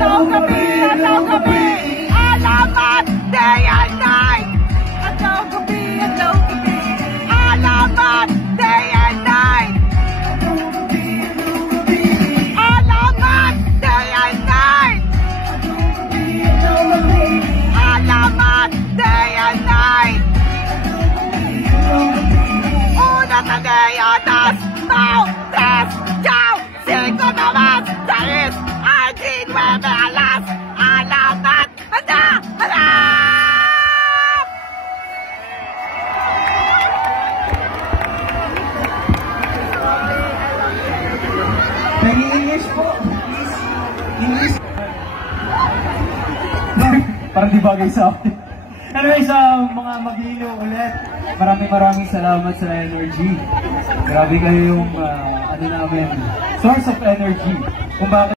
gabi, alamat, day and night. Adlaw gabi, alamat, day and night. Alamat, day and night. Alamat, day and night. Una tadea, das, mau, tres, chao, cinco nomás, seis, allí, nueve, alas, alamat, anda, alam! Nag-i-English po, please. English. Parang di bagay sa akin. Anyway, sa mga mag-iilo ulit, maraming salamat sa energy. Grabe kayo yung, ano namin, source of energy. Kung bakit